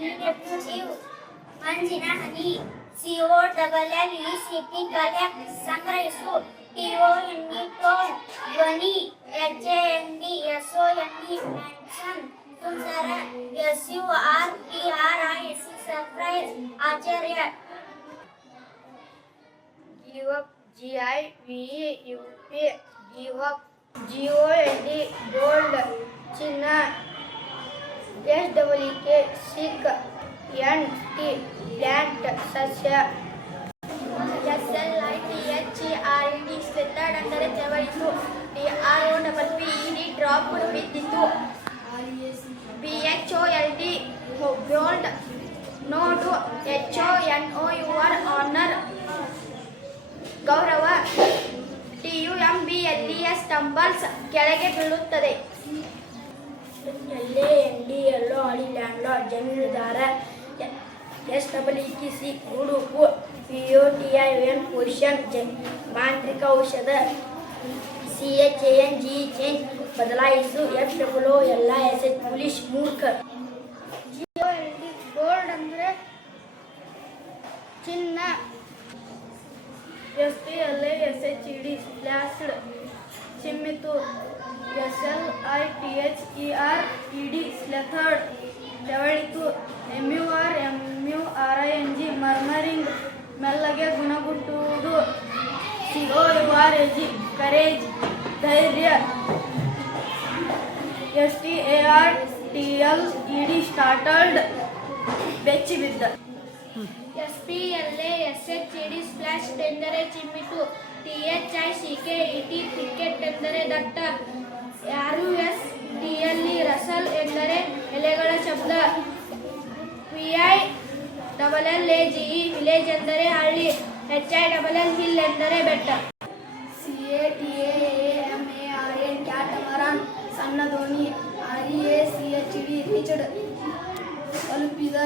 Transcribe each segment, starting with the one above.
diminutive ಮಂಜಿನ ಹನಿ COLLE seeking collect ಸಂಗ್ರಹಿಸು TONE tone ಧ್ವನಿ HAND SONE mention ಸುಂದರ SURPRISE surprise ಆಶ್ಚರ್ಯ give up GIVEUP give up GOLD gold ಚಿನ್ನ SWK sick NT plant ಸಸ್ಯ SLITHERED ಸ್ಲಿಟೆಡ್ ಅಂದರೆ ತೆವಳಿತು DROPPED dropped ಬಿದ್ದಿತು BHOLD bold ನೋಡು HONOUR honour ಗೌರವ TUMBLES ಟಂಬಲ್ಸ್ ಕೆಳಗೆ ಬೀಳುತ್ತದೆ LAND ಎಲ್ಲೋ ಅಡಿ ಲ್ಯಾಂಡ್ಲಾರ್ಡ್ ಜಮೀನುದಾರ SWEC ಉಡುಪು POTION ಪೊಸಿಷನ್ ಮಾಂತ್ರಿಕ ಔಷಧ CHANG ಚೇಂಜ್ ಬದಲಾಯಿಸು FOOLISH ಪೊಲೀಸ್ ಮೂರ್ಖ GOLD ಗೋಲ್ಡ್ ಅಂದರೆ ಚಿನ್ನ SPLASHED ಸ್ಪ್ಲಾಶ್ಡ್ ಚಿಮ್ಮಿತು SLITHERED ಸ್ಲೆಥರ್ಡ್ ತೆವಳಿತು MURMURING ಮರ್ಮರಿಂಗ್ ಮೆಲ್ಲಗೆ ಗುಣಗುಟ್ಟುವುದು COURAGE ಕರೇಜ್ ಧೈರ್ಯ STARTLED ಸ್ಟಾರ್ಟಲ್ಡ್ ಬೆಚ್ಚಿ ಬಿದ್ದ SPLASHED ಸ್ಪ್ಲಾಶ್ಡ್ ಎಂದರೆ ಚಿಮ್ಮಿತು THICKET ಟಿಕೆಟ್ ಎಂದರೆ ದಟ್ಟ RUSTLE ರಸಲ್ ಎಂದರೆ ಎಲೆಗಳ ಶಬ್ದ VILLAGE ವಿಲೇಜ್ ಎಂದರೆ ಹಳ್ಳಿ HILL ಹಿಲ್ ಎಂದರೆ ಬೆಟ್ಟ CATAMARAN ಕ್ಯಾಟಮರಾನ್ ಸಣ್ಣ ದೋಣಿ REACHED ರೀಚ್ಡ್ ತಲುಪಿದ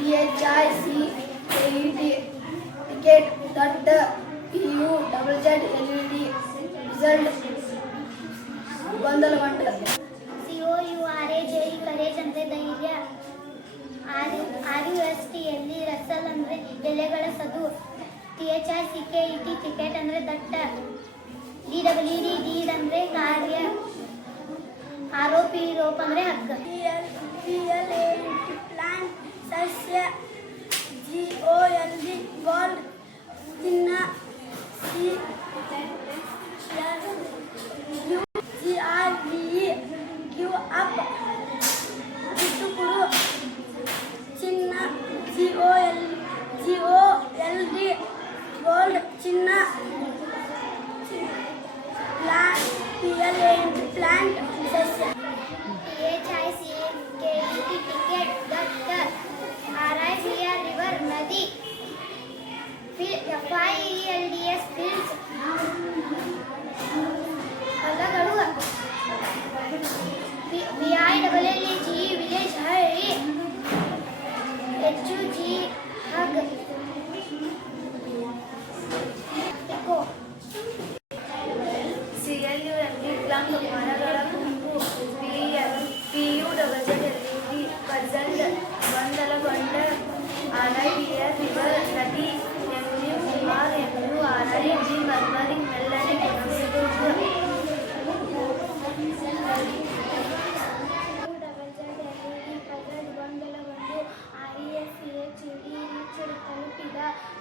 PHICKET ಟಿಕೆಟ್ ದಟ್ಟ PUZZLED ರಿಸಲ್ಟ್ ಗೊಂದಲಗೊಂಡ COURAGE ಕರೇಜ್ ಅಂದರೆ ಧೈರ್ಯ RUSTLE ರಸಲ್ ಅಂದರೆ ಎಲೆಗಳ ಸದು THICKET ಟಿಕೆಟ್ ಅಂದರೆ ದಟ್ಟ DWED ಡೀಡ್ ಅಂದರೆ ಕಾರ್ಯ ROP ರೋಪ್ ಅಂದರೆ ಹಗ್ಗ PLANT ಪ್ಲಾಂಟ್ ಸಸ್ಯ GOLD ಗೋಲ್ಡ್ ಚಿನ್ನ GRVE ಗಿವ್ ಅಪ್ ಬಿಟ್ಟು ಕೊಡು ಚಿನ್ನ GOLD ಗೋಲ್ಡ್ ಚಿನ್ನ PLANT ಪ್ಲಾಂಟ್ ಸಸ್ಯ THICKET ಟಿಕೆಟ್ ದಟ್ಟ RIVER ರಿವರ್ ನದಿ FIELDS ಫೀಲ್ಡ್ಸ್ ಹೊಲಗಳು VILLAGE ವಿಲೇಜ್ ಹಳ್ಳಿ HUG ಹಗ್ ಎಕೋ CLUMD ಕ್ಲಂಗ್ ಮರಗಳ ಗುಂಪು PUZZLED ಪಜಲ್ಡ್ ಗೊಂದಲಗೊಂಡ RIVER ರಿವರ್ ನದಿ MURMURING ಮರ್ಮರಿಂಗ್ ಮೆಲ್ಲನೆ ಗುಣಗುಟ್ಟುವುದು ಗೊಂದಲಗೊಂಡು REACHED ರೀಚ್ಡ್ ತಲುಪಿದ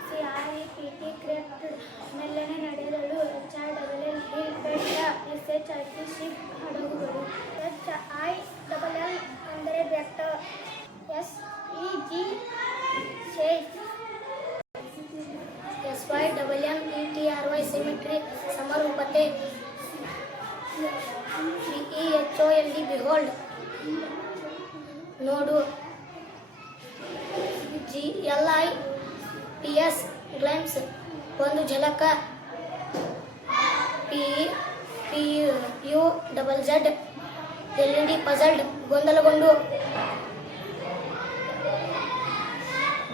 CREPT ಕ್ರೆಪ್ಟ್ ಮೆಲ್ಲನೆ ನಡೆದಳು HILL ಹಿಲ್ ಬೆಟ್ಟ SHIP ಶಿಪ್ ಹಡಗುಗಳು HILL ಅಂದರೆ ಬೆಟ್ಟ SEG shape SYMMETRY symmetry ಸಮರೂಪತೆ BEHOLD behold ನೋಡು GLIMPS ಗ್ಲೈಮ್ಸ್ ಒಂದು ಝಲಕ PUZZLED ಪಜಲ್ಡ್ ಗೊಂದಲಗೊಂಡು